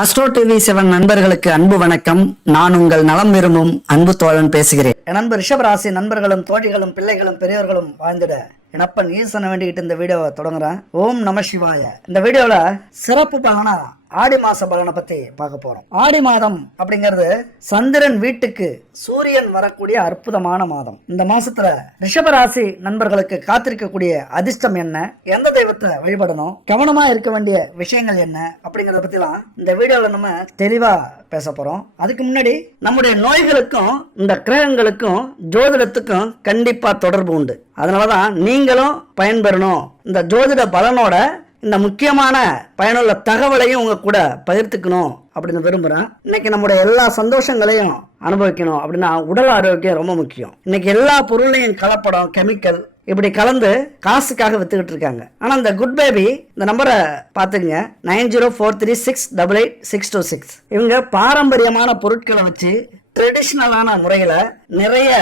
Astro TV seven நண்பர்களுக்கு அன்பு வணக்கம். நான் உங்கள் நலம் விரும்பும் அன்பு தோழன் பேசுகிறேன். நண்பர் ரிஷபராசி நண்பர்களும் தோழிகளும் பிள்ளைகளும் பெரியவர்களும் வாழ்ந்திட எனப்பன் ஈசனை வேண்டிக்கிட்டு இந்த வீடியோவை தொடங்குறேன். ஓம் நம சிவாய. இந்த வீடியோல சிறப்பு பலனா ஆடி மாச பலனை பத்தி பார்க்க போறோம். ஆடி மாதம் அப்படிங்கிறது சந்திரன் வீட்டுக்கு சூரியன் வரக்கூடிய அற்புதமான மாதம். இந்த மாசத்துல ரிஷபராசி நண்பர்களுக்கு காத்திருக்கக்கூடிய அதிர்ஷ்டம் என்ன? எந்த தெய்வத்தை வழிபடணும்? கவனமா இருக்க வேண்டிய விஷயங்கள் என்ன? அப்படிங்கறத பத்திலாம் இந்த வீடியோல நம்ம தெளிவா பேச போறோம். அதுக்கு முன்னாடி நம்முடைய நோய்களுக்கும் இந்த கிரகங்களுக்கும் ஜோதிடத்துக்கும் கண்டிப்பா தொடர்பு உண்டு. அதனாலதான் நீங்க நீங்களும் பயன்பெறணும். இந்த ஜோதிட பலனோட இந்த முக்கியமான பயனுள்ள தகவலையும் உங்க கூட பகிர்த்துக்கணும் அப்படின்னு விரும்புகிறேன் இன்னைக்கு நம்முடைய எல்லா சந்தோஷங்களையும் அனுபவிக்கணும் அப்படின்னா உடல் ஆரோக்கியம் ரொம்ப முக்கியம். இன்னைக்கு எல்லா பொருளையும் கலப்படம் கெமிக்கல் இப்படி கலந்து காசுக்காக வித்துக்கிட்டு இருக்காங்க. ஆனால் இந்த குட் பேபி இந்த நம்பரை பார்த்துங்க nine zero four three six double eight six two six. இவங்க பாரம்பரியமான பொருட்களை வச்சு ட்ரெடிஷ்னலான முறையில் நிறைய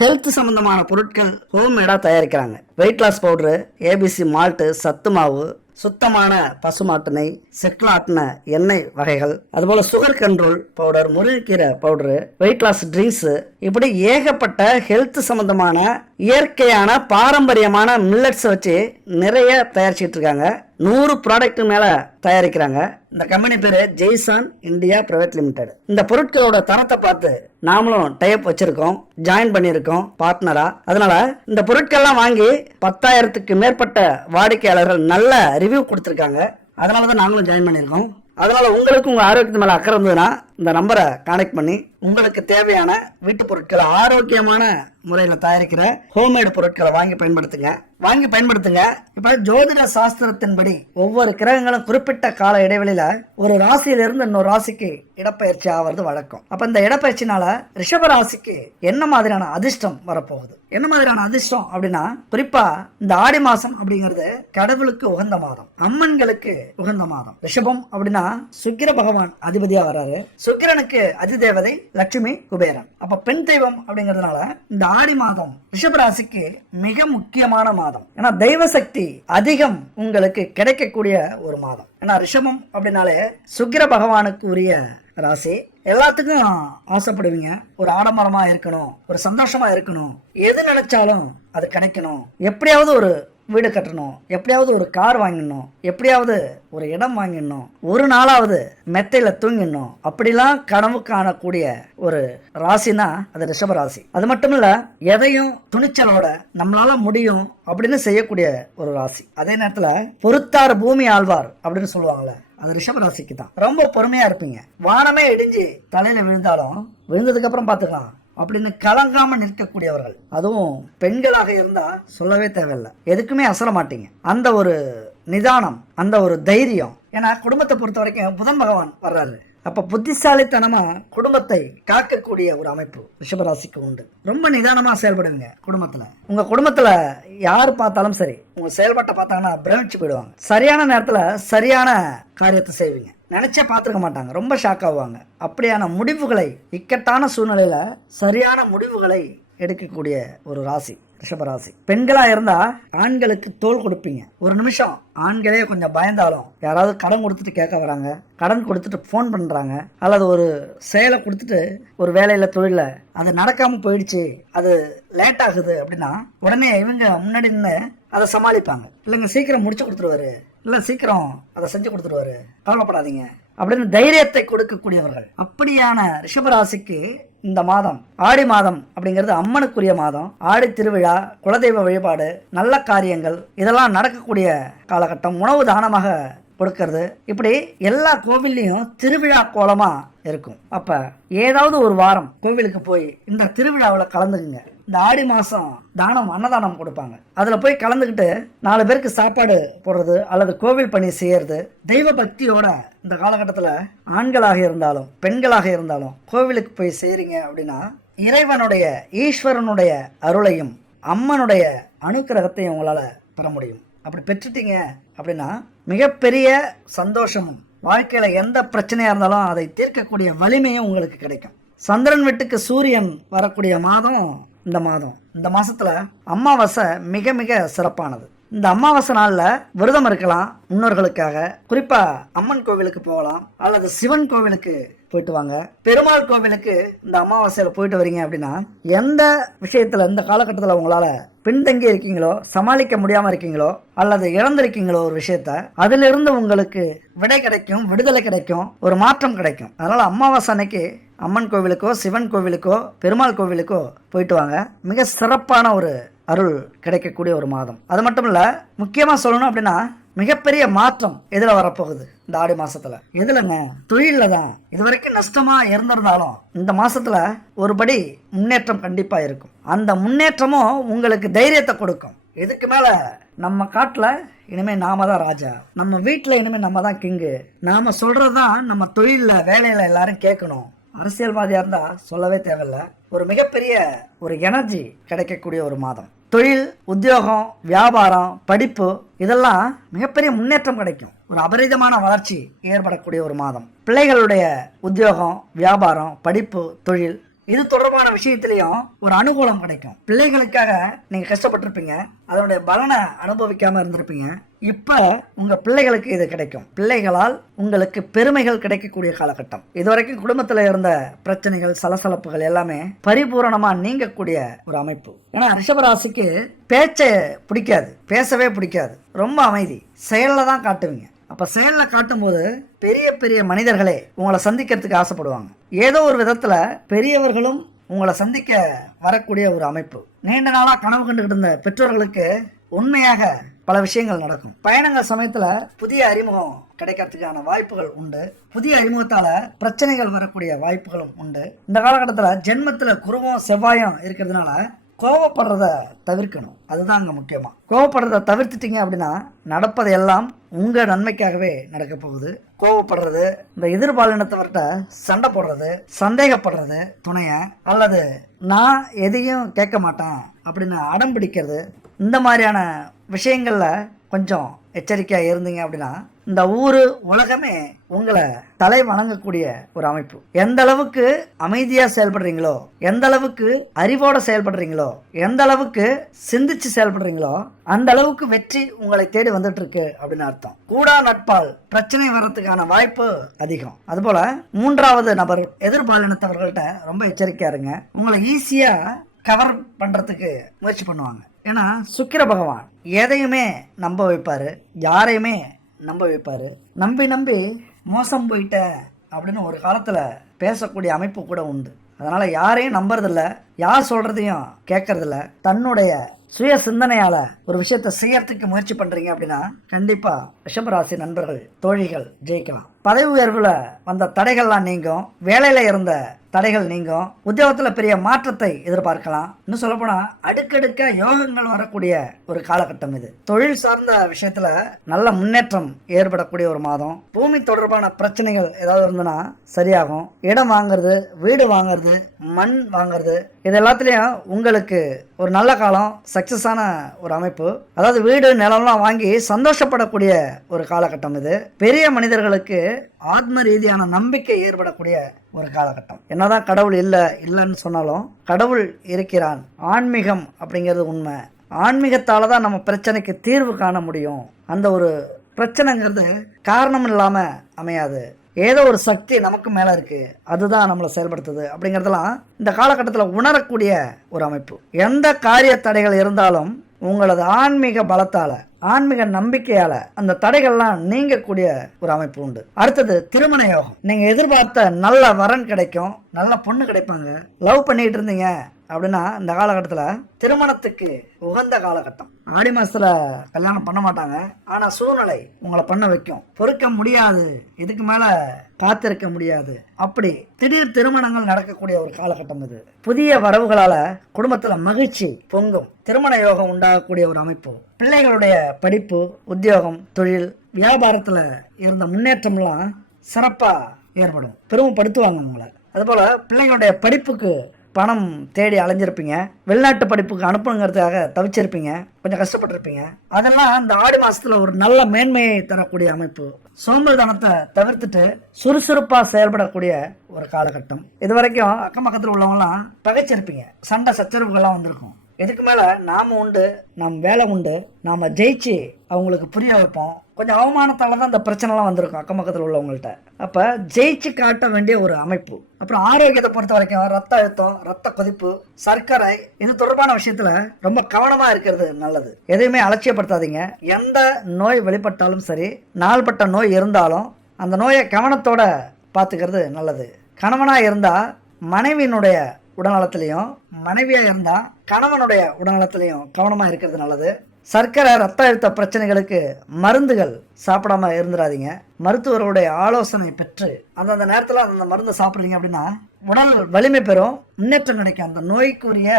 ஹெல்த் சம்பந்தமான பொருட்கள் ஹோம்மேடாக தயாரிக்கிறாங்க. Weight loss powder ABC malt சத்து மாவு சுத்தமான பசுமாட்டு நெய் செக்லாட்டின எண்ணெய் வகைகள் அதுபோல் சுகர் கண்ட்ரோல் பவுடர் முருங்கைக்கீரை பவுடரு வெயிட் லாஸ் ட்ரிங்க்ஸு இப்படி ஏகப்பட்ட ஹெல்த் சம்பந்தமான இயற்கையான பாரம்பரியமான மில்லட்ஸை வச்சு நிறைய தயாரிச்சிட்டு இருக்காங்க. நூறு ப்ராடக்ட் மேல தயாரிக்கிறாங்க. இந்த கம்பெனி பேரு ஜெய்சான் இந்தியா பிரைவேட் லிமிடெட் இந்த பொருட்களோட தரத்தை பார்த்து நாமளும் டைப் வச்சிருக்கோம் ஜாயின் பண்ணியிருக்கோம் பார்ட்னரா அதனால இந்த பொருட்கள்லாம் வாங்கி பத்தாயிரத்துக்கு மேற்பட்ட வாடிக்கையாளர்கள் நல்ல ரிவ்யூ கொடுத்துருக்காங்க. அதனால தான் நாங்களும் ஜாயின் பண்ணியிருக்கோம். அதனால உங்களுக்கு உங்க ஆரோக்கியத்து மேல அக்கறை இருந்ததுன்னா இந்த நம்பரை கான்டெக்ட் பண்ணி உங்களுக்கு தேவையான வீட்டு பொருட்களை ஆரோக்கியமான முறையில் தயாரிக்கிற ஹோம்மேடு பொருட்களை வாங்கி பயன்படுத்துங்க. வாங்கி பயன்படுத்துங்க. இப்போ ஜோதிட சாஸ்திரத்தின்படி ஒவ்வொரு கிரகங்களும் குறிப்பிட்ட கால இடைவெளியில ஒரு ராசியிலிருந்து இன்னொரு ராசிக்கு இடப்பெயர்ச்சி ஆவது வழக்கம். அப்போ இந்த இடப்பெயர்ச்சினால ரிஷப ராசிக்கு என்ன மாதிரியான அதிர்ஷ்டம் வரப்போகுது? என்ன மாதிரியான அதிர்ஷ்டம் அப்படின்னா குறிப்பா இந்த ஆடி மாசம் அப்படிங்கிறது கடவுளுக்கு உகந்த மாதம் அம்மன்களுக்கு உகந்த மாதம். ரிஷபம் அப்படின்னா சுக்கிர பகவான் அதிபதியா வராரு சுக்கிரனுக்கு அதிதேவதை லட்சுமி குபேரன். அப்ப பெண் தெய்வம் அப்படிங்கிறதுனால இந்த ஆடி மாதம் ரிஷபராசிக்கு மிக முக்கியமான மாதம். ஏன்னா தெய்வ சக்தி அதிகம் உங்களுக்கு கிடைக்கக்கூடிய ஒரு மாதம். ஏன்னா ரிஷபம் அப்படின்னாலே சுக்கிர பகவானுக்கு உரிய ராசி. எல்லாத்துக்கும் ஆசைப்படுவீங்க. ஒரு ஆடம்பரமா இருக்கணும் ஒரு சந்தோஷமா இருக்கணும். எது நினைச்சாலும் அது கிடைக்கணும். எப்படியாவது ஒரு வீடு கட்டணும். எப்படியாவது ஒரு கார் வாங்கிடணும். எப்படியாவது ஒரு இடம் வாங்கிடணும். ஒரு நாளாவது மெத்தையில் தூங்கிடணும். அப்படிலாம் கனவு காணக்கூடிய ஒரு ராசினா அது ரிஷப ராசி. அது மட்டும் இல்லை எதையும் துணிச்சலோட நம்மளால முடியும் அப்படின்னு செய்யக்கூடிய ஒரு ராசி. அதே நேரத்தில் பொறுத்தார் பூமி ஆழ்வார் அப்படின்னு சொல்லுவாங்கள்ல அது ரிஷப ராசிக்கு தான் ரொம்ப பொறுமையாக இருப்பீங்க. வானமே இடிஞ்சு தலையில் விழுந்தாலும் விழுந்ததுக்கப்புறம் பார்த்துக்கலாம் அப்படின்னு கலங்காமல் நிற்கக்கூடியவர்கள். அதுவும் பெண்களாக இருந்தால் சொல்லவே தேவையில்லை. எதுக்குமே அசர மாட்டீங்க. அந்த ஒரு நிதானம் அந்த ஒரு தைரியம். ஏன்னா குடும்பத்தை பொறுத்த வரைக்கும் புதன் பகவான் வர்றாரு. அப்போ புத்திசாலித்தனமாக குடும்பத்தை காக்கக்கூடிய ஒரு அமைப்பு ரிஷபராசிக்கு உண்டு. ரொம்ப நிதானமாக செயல்படுவீங்க குடும்பத்தில். உங்கள் குடும்பத்தில் யார் பார்த்தாலும் சரி உங்கள் செயல்பாட்டை பார்த்தாங்கன்னா பிரமிச்சு போயிடுவாங்க. சரியான நேரத்தில் சரியான காரியத்தை செய்வீங்க. நினச்சே பார்த்துருக்க மாட்டாங்க. ரொம்ப ஷாக் ஆவாங்க. அப்படியான முடிவுகளை இக்கட்டான சூழ்நிலையில் சரியான முடிவுகளை எடுக்கக்கூடிய ஒரு ராசி ரிஷபராசி பெண்களாக இருந்தால் ஆண்களுக்கு தோல் கொடுப்பீங்க. ஒரு நிமிஷம் ஆண்களே கொஞ்சம் பயந்தாலும் யாராவது கடன் கொடுத்துட்டு கேட்க வராங்க கடன் கொடுத்துட்டு ஃபோன் பண்ணுறாங்க அல்லது ஒரு செயலை கொடுத்துட்டு ஒரு வேலையில் தொழிலில் அது நடக்காமல் போயிடுச்சு அது லேட் ஆகுது அப்படின்னா உடனே இவங்க முன்னாடி நின்று அதை சமாளிப்பாங்க. இல்லைங்க சீக்கிரம் முடிச்சு கொடுத்துருவாரு. இல்லை சீக்கிரம் அதை செஞ்சு கொடுத்துருவாரு. கவலைப்படாதீங்க. அப்படின்னு தைரியத்தை கொடுக்கக்கூடியவர்கள். அப்படியான ரிஷபராசிக்கு இந்த மாதம் ஆடி மாதம் அப்படிங்கிறது அம்மனுக்குரிய மாதம். ஆடி திருவிழா குலதெய்வ வழிபாடு நல்ல காரியங்கள் இதெல்லாம் நடக்கக்கூடிய காலகட்டம். உணவு தானமாக கொடுக்கறது. இப்படி எல்லா கோவில்லையும் திருவிழா கோலமாக இருக்கும். அப்போ ஏதாவது ஒரு வாரம் கோவிலுக்கு போய் இந்த திருவிழாவில் கலந்துக்குங்க. இந்த ஆடி மாதம் தானம் அன்னதானம் கொடுப்பாங்க. அதில் போய் கலந்துக்கிட்டு நாலு பேருக்கு சாப்பாடு போடுறது அல்லது கோவில் பணி செய்யறது தெய்வ பக்தியோட இந்த காலகட்டத்தில் ஆண்களாக இருந்தாலும் பெண்களாக இருந்தாலும் கோவிலுக்கு போய் செய்கிறீங்க அப்படின்னா இறைவனுடைய ஈஸ்வரனுடைய அருளையும் அம்மனுடைய அனுக்கிரகத்தையும் உங்களால் பெற முடியும். அப்படி பெற்றுட்டீங்க அப்படின்னா மிகப்பெரிய சந்தோஷமும் வாழ்க்கையில் எந்த பிரச்சனையாக இருந்தாலும் அதை தீர்க்கக்கூடிய வலிமையும் உங்களுக்கு கிடைக்கும். சந்திரன் வீட்டுக்கு சூரியன் வரக்கூடிய மாதம் இந்த மாதம். இந்த மாதத்தில் அமாவாசை மிக மிக சிறப்பானது. இந்த அமாவாசை நாளில் விரதம் இருக்கலாம் முன்னோர்களுக்காக. குறிப்பாக அம்மன் கோவிலுக்கு போகலாம் அல்லது சிவன் கோவிலுக்கு போயிட்டு வாங்க. பெருமாள் கோவிலுக்கு இந்த அமாவாசையில் போயிட்டு வரீங்க அப்படின்னா எந்த விஷயத்தில் இந்த காலகட்டத்தில் உங்களால் பின்தங்கி இருக்கீங்களோ சமாளிக்க முடியாமல் இருக்கீங்களோ அல்லது இழந்திருக்கீங்களோ ஒரு விஷயத்த அதிலிருந்து உங்களுக்கு விடை கிடைக்கும் விடுதலை கிடைக்கும் ஒரு மாற்றம் கிடைக்கும். அதனால் அமாவாசை அன்னைக்கு அம்மன் கோவிலுக்கோ சிவன் கோவிலுக்கோ பெருமாள் கோவிலுக்கோ போயிட்டு வாங்க. மிக சிறப்பான ஒரு அருள் கிடைக்கக்கூடிய ஒரு மாதம். அது மட்டும் இல்லை முக்கியமாக சொல்லணும் அப்படின்னா மிகப்பெரிய மாற்றம் எதில் வரப்போகுது இந்த ஆடி மாசத்துல? எதுலங்க? தொழிலில் தான். இது வரைக்கும் நஷ்டமா இருந்திருந்தாலும் இந்த மாசத்துல ஒருபடி முன்னேற்றம் கண்டிப்பாக இருக்கும். அந்த முன்னேற்றமும் உங்களுக்கு தைரியத்தை கொடுக்கும். இதுக்கு மேல நம்ம காட்டில் இனிமேல் நாம தான் ராஜா. நம்ம வீட்டில் இனிமேல் நம்ம தான் கிங்கு. நாம சொல்றதுதான் நம்ம தொழிலில் வேலையில் எல்லாரும் கேட்கணும். அரசியல்வாதியாக இருந்தால் சொல்லவே தேவையில்ல. ஒரு மிகப்பெரிய ஒரு எனர்ஜி கிடைக்கக்கூடிய ஒரு மாதம். தொழில் உத்தியோகம் வியாபாரம் படிப்பு இதெல்லாம் மிகப்பெரிய முன்னேற்றம் கிடைக்கும். ஒரு அபரிதமான வளர்ச்சி ஏற்படக்கூடிய ஒரு மாதம். பிள்ளைகளுடைய உத்தியோகம் வியாபாரம் படிப்பு தொழில் இது தொடர்பான விஷயத்திலையும் ஒரு அனுகூலம் கிடைக்கும். பிள்ளைகளுக்காக நீங்க கஷ்டப்பட்டிருப்பீங்க. அதனுடைய பலனை அனுபவிக்காம இருந்திருப்பீங்க. இப்ப உங்க பிள்ளைகளுக்கு இது கிடைக்கும். பிள்ளைகளால் உங்களுக்கு பெருமைகள் கிடைக்கக்கூடிய காலகட்டம். இதுவரைக்கும் குடும்பத்துல இருந்த பிரச்சனைகள் சலசலப்புகள் எல்லாமே பரிபூரணமா நீங்கக்கூடிய ஒரு அமைப்பு. ஏன்னா ரிஷபராசிக்கு பேச்சை பிடிக்காது. பேசவே பிடிக்காது. ரொம்ப அமைதி. செயல்ல தான் காட்டுவீங்க. அப்போ செயலில் காட்டும்போது பெரிய பெரிய மனிதர்களே உங்களை சந்திக்கிறதுக்கு ஆசைப்படுவாங்க. ஏதோ ஒரு விதத்தில் பெரியவர்களும் உங்களை சந்திக்க வரக்கூடிய ஒரு அமைப்பு. நீண்ட நாளாக கனவு கண்டுகிட்டு இருந்த பெற்றோர்களுக்கு உண்மையாக பல விஷயங்கள் நடக்கும். பயணங்கள் சமயத்தில் புதிய அறிமுகம் கிடைக்கிறதுக்கான வாய்ப்புகள் உண்டு. புதிய அறிமுகத்தால பிரச்சனைகள் வரக்கூடிய வாய்ப்புகளும் உண்டு. இந்த காலகட்டத்தில் ஜென்மத்தில் குருவம் செவ்வாயம் இருக்கிறதுனால கோவப்படுறத தவிர்க்கணும். அதுதான் அங்கே முக்கியமாக கோவப்படுறத தவிர்த்துட்டீங்க அப்படின்னா நடப்பதையெல்லாம் எல்லாம் உங்கள் நன்மைக்காகவே நடக்க போகுது. கோவப்படுறது இந்த எதிர்பாலினத்தவர்கிட்ட சண்டை போடுறது சந்தேகப்படுறது துணையை அல்லது நான் எதையும் கேட்க மாட்டேன் அப்படின்னு அடம் பிடிக்கிறது இந்த மாதிரியான விஷயங்களில் கொஞ்சம் எச்சரிக்கையாக இருந்தீங்க அப்படின்னா இந்த ஊர் உலகமே உங்களை தலை வணங்கக்கூடிய ஒரு அமைப்பு. எந்த அளவுக்கு அமைதியாக செயல்படுறீங்களோ எந்த அளவுக்கு அறிவோட செயல்படுறீங்களோ எந்த அளவுக்கு சிந்திச்சு செயல்படுறீங்களோ அந்த அளவுக்கு வெற்றி உங்களை தேடி வந்துட்டு இருக்கு அப்படின்னு அர்த்தம். கூடா நட்பால் பிரச்சனை வர்றதுக்கான வாய்ப்பு அதிகம். அதுபோல மூன்றாவது நபர் எதிர்பாலினத்தவர்கள்ட்ட ரொம்ப எச்சரிக்கையா இருங்க. உங்களை ஈஸியா கவர் பண்றதுக்கு முயற்சி பண்ணுவாங்க. ஏன்னா சுக்கிர பகவான் எதையுமே நம்ப வைப்பாரு யாரையுமே நம்ப வைப்பார். நம்பி நம்பி மோசம் போயிட்ட அப்படின்னு ஒரு காலத்தில் பேசக்கூடிய அமைப்பு கூட உண்டு. அதனால் யாரையும் நம்புறதில்ல. யார் சொல்கிறதையும் கேட்கறதில்ல தன்னுடைய சுய சிந்தனையால் ஒரு விஷயத்தை செய்யறதுக்கு முயற்சி பண்ணுறீங்க அப்படின்னா கண்டிப்பாக ரிஷபராசி நண்பர்கள் தோழிகள் ஜெயிக்கலாம். பதவி உயர்வில் வந்த தடைகள்லாம் நீங்கும். வேலையில் இருந்த தடைகள் நீங்கும். உத்தியோகத்தில் பெரிய மாற்றத்தை எதிர்பார்க்கலாம். இன்னும் சொல்லப்போனால் அடுக்கடுக்க யோகங்கள் வரக்கூடிய ஒரு காலகட்டம் இது. தொழில் சார்ந்த விஷயத்தில் நல்ல முன்னேற்றம் ஏற்படக்கூடிய ஒரு மாதம். பூமி தொடர்பான பிரச்சனைகள் ஏதாவது இருந்ததுன்னா சரியாகும். இடம் வாங்குறது வீடு வாங்குறது மண் வாங்குறது இது எல்லாத்துலேயும் உங்களுக்கு ஒரு நல்ல காலம் சக்ஸஸான ஒரு அமைப்பு. அதாவது வீடு நிலம்லாம் வாங்கி சந்தோஷப்படக்கூடிய ஒரு காலகட்டம் இது. பெரிய மனிதர்களுக்கு ஆத்ம ரீதியான நம்பிக்கை ஏற்படக்கூடிய ஒரு காலகட்டம். என்னதான் கடவுள் இல்லை இல்லைன்னு சொன்னாலும் கடவுள் இருக்கிறான். ஆன்மீகம் அப்படிங்கிறது உண்மை. ஆன்மீகத்தால் தான் நம்ம பிரச்சனைக்கு தீர்வு காண முடியும். அந்த ஒரு பிரச்சனைங்கிறது காரணம் இல்லாமல் அமையாது. ஏதோ ஒரு சக்தி நமக்கு மேலே இருக்குது அதுதான் நம்மளை செயல்படுத்துது அப்படிங்கிறதெல்லாம் இந்த காலகட்டத்தில் உணரக்கூடிய ஒரு அமைப்பு. எந்த காரிய தடைகள் இருந்தாலும் உங்களது ஆன்மீக பலத்தால ஆன்மீக நம்பிக்கையால அந்த தடைகள்லாம் நீங்கக்கூடிய ஒரு அமைப்பு உண்டு. அடுத்தது திருமண யோகம். நீங்க எதிர்பார்த்த நல்ல வரன் கிடைக்கும் நல்ல பொண்ணு கிடைப்பாங்க. லவ் பண்ணிட்டு இருந்தீங்க அப்படின்னா இந்த காலகட்டத்தில் திருமணத்துக்கு உகந்த காலகட்டம். ஆடி மாதத்தில் கல்யாணம் பண்ண மாட்டாங்க. ஆனால் சூழ்நிலை உங்களை பண்ண வைக்கும். பொறுக்க முடியாது. இதுக்கு மேலே காத்திருக்க முடியாது. அப்படி திடீர் திருமணங்கள் நடக்கக்கூடிய ஒரு காலகட்டம் இது. புதிய வரவுகளால் குடும்பத்தில் மகிழ்ச்சி பொங்கும். திருமண யோகம் உண்டாகக்கூடிய ஒரு அமைப்பு. பிள்ளைகளுடைய படிப்பு உத்தியோகம் தொழில் வியாபாரத்தில் இருந்த முன்னேற்றம்லாம் சிறப்பாக ஏற்படும். பெருமைப்படுத்துவாங்க உங்களை. அதுபோல் பிள்ளைகளுடைய படிப்புக்கு பணம் தேடி அலைஞ்சிருப்பீங்க. வெளிநாட்டு படிப்புக்கு அனுப்பணுங்கிறதுக்காக தவிச்சிருப்பீங்க. கொஞ்சம் கஷ்டப்பட்டிருப்பீங்க. அதெல்லாம் இந்த ஆடி மாதத்தில் ஒரு நல்ல மேன்மையை தரக்கூடிய அமைப்பு. சோம்பல்தனத்தை தவிர்த்துட்டு சுறுசுறுப்பாக செயல்படக்கூடிய ஒரு காலகட்டம். இது வரைக்கும் அக்கம் பக்கத்தில் உள்ளவங்களாம் பகைச்சிருப்பீங்க சண்டை சச்சரவுகள்லாம் வந்திருக்கும். இதுக்கு மேலே நாம் உண்டு நம் வேலை உண்டு. நாம் ஜெயிச்சு அவங்களுக்கு புரிய வைப்போம். கொஞ்சம் அவமானத்தால் தான் இந்த பிரச்சனைலாம் வந்திருக்கும் அக்கம் பக்கத்தில் உள்ளவங்கள்ட்ட. அப்போ ஜெயிச்சு காட்ட வேண்டிய ஒரு அமைப்பு. அப்புறம் ஆரோக்கியத்தை பொறுத்த வரைக்கும் ரத்த அழுத்தம் ரத்த கொதிப்பு சர்க்கரை இது தொடர்பான விஷயத்தில் ரொம்ப கவனமாக இருக்கிறது நல்லது. எதையுமே அலட்சியப்படுத்தாதீங்க. எந்த நோய் வெளிப்பட்டாலும் சரி நாள்பட்ட நோய் இருந்தாலும் அந்த நோயை கவனத்தோட பார்த்துக்கிறது நல்லது. கணவனாக இருந்தால் மனைவியினுடைய உடல்நலத்திலையும் மனைவியாக இருந்தால் கணவனுடைய உடல்நலத்திலையும் கவனமாக இருக்கிறது நல்லது. சர்க்கரை ரத்த அழுத்த பிரச்சனைகளுக்கு மருந்துகள் சாப்பிடாம இருந்துடாதீங்க மருத்துவருடைய ஆலோசனை பெற்று அந்தந்த நேரத்தில் அந்தந்த மருந்து சாப்பிட்றீங்க அப்படின்னா உடல் வலிமை பெறும். முன்னேற்றம் கிடைக்கும். அந்த நோய்க்குரிய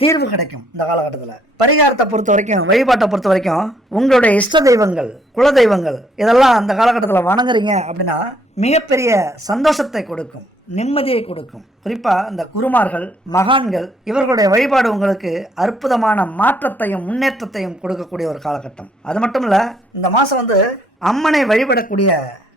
தீர்வு கிடைக்கும் இந்த காலகட்டத்தில். பரிகாரத்தை பொறுத்த வரைக்கும் வழிபாட்டை பொறுத்த வரைக்கும் உங்களுடைய இஷ்ட தெய்வங்கள் குல தெய்வங்கள் இதெல்லாம் அந்த காலகட்டத்தில் வணங்குறீங்க அப்படின்னா மிகப்பெரிய சந்தோஷத்தை கொடுக்கும் நிம்மதியை கொடுக்கும். குறிப்பாக இந்த குருமார்கள் மகான்கள் இவர்களுடைய வழிபாடு உங்களுக்கு அற்புதமான மாற்றத்தையும் முன்னேற்றத்தையும் கொடுக்கக்கூடிய ஒரு காலகட்டம். அது மட்டும் இல்லை இந்த மாதம் வந்து அம்மனை வழிபடக்கூடிய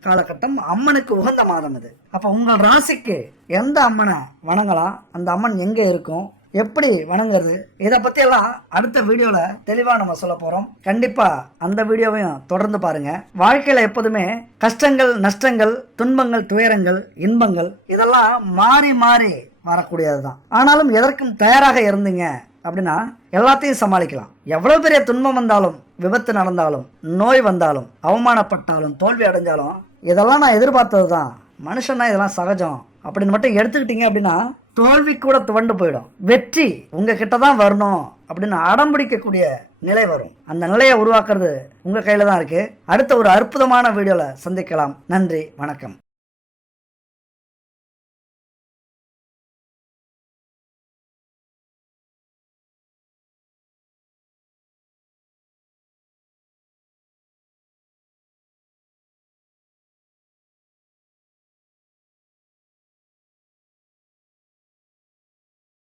காலகட்டம் அம்மனுக்கு உகந்த மாதம் இது. அப்போ உங்கள் ராசிக்கு எந்த அம்மனை வணங்கலாம்? அந்த அம்மன் எங்கே இருக்கும்? எப்படி வணங்குறது? இதை பற்றியெல்லாம் அடுத்த வீடியோவில் தெளிவாக நம்ம சொல்ல போகிறோம் கண்டிப்பாக அந்த வீடியோவையும் தொடர்ந்து பாருங்கள் வாழ்க்கையில் எப்போதுமே கஷ்டங்கள் நஷ்டங்கள் துன்பங்கள் துயரங்கள் இன்பங்கள் இதெல்லாம் மாறி மாறி வரக்கூடியது தான் ஆனாலும் எதற்கும் தயாராக இருந்தீங்க அப்படின்னா எல்லாத்தையும் சமாளிக்கலாம். எவ்வளோ பெரிய துன்பம் வந்தாலும் விபத்து நடந்தாலும் நோய் வந்தாலும் அவமானப்பட்டாலும் தோல்வி அடைஞ்சாலும் இதெல்லாம் நான் எதிர்பார்த்தது தான் மனுஷன்னா இதெல்லாம் சகஜம் அப்படின்னு மட்டும் எடுத்துக்கிட்டீங்க அப்படின்னா தோல்வி கூட துவண்டு போயிடும். வெற்றி உங்ககிட்ட தான் வரணும் அப்படின்னு அடம் பிடிக்கக்கூடிய நிலை வரும். அந்த நிலையை உருவாக்குறது உங்கள் கையில் தான் இருக்குது அடுத்த ஒரு அற்புதமான வீடியோவில் சந்திக்கலாம். நன்றி வணக்கம்.